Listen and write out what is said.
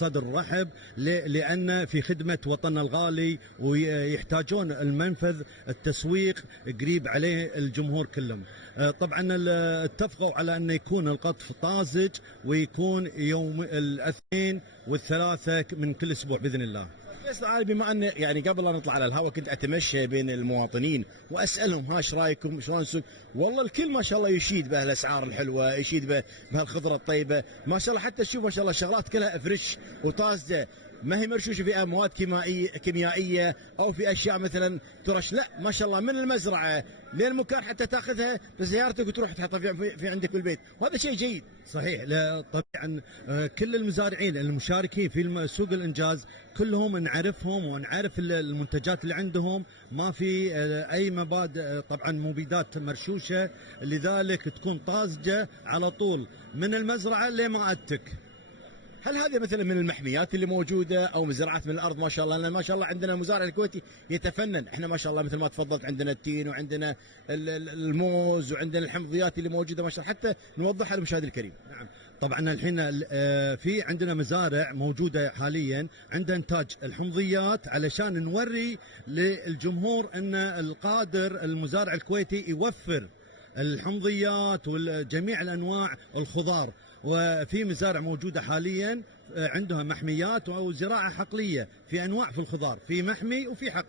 صدر رحب، لأن في خدمة وطننا الغالي ويحتاجون المنفذ التسويق قريب عليه الجمهور كلهم. طبعا اتفقوا على أن يكون القطف طازج ويكون يوم الاثنين والثلاثة من كل أسبوع بإذن الله. بس بما أن يعني قبل لا نطلع على الهواء كنت أتمشى بين المواطنين وأسألهم هاش رأيكم شلون السوق، والله الكل ما شاء الله يشيد بهالأسعار الحلوة، يشيد بهالخضرة الطيبة ما شاء الله. حتى تشوف ما شاء الله الشغلات كلها فريش وطازجة، ما هي مرشوشه في مواد كيميائيه او في اشياء مثلا ترش، لا ما شاء الله من المزرعه للمكان حتى تاخذها بسيارتك وتروح تحطها في عندك بالبيت، وهذا شيء جيد. صحيح. طبعا كل المزارعين المشاركين في سوق الانجاز كلهم نعرفهم ونعرف المنتجات اللي عندهم، ما في اي مبادئ طبعا مبيدات مرشوشه، لذلك تكون طازجه على طول من المزرعه لمائدتك. هل هذه مثلا من المحميات اللي موجوده او مزرعات من الارض؟ ما شاء الله، لان ما شاء الله عندنا المزارع الكويتي يتفنن، احنا ما شاء الله مثل ما تفضلت عندنا التين وعندنا الموز وعندنا الحمضيات اللي موجوده ما شاء الله، حتى نوضحها للمشاهد الكريم. نعم طبعا الحين في عندنا مزارع موجوده حاليا عندها انتاج الحمضيات علشان نوري للجمهور ان القادر المزارع الكويتي يوفر الحمضيات وجميع الانواع الخضار. وفي مزارع موجوده حاليا عندها محميات او زراعه حقليه في انواع في الخضار، في محمي وفي حقل.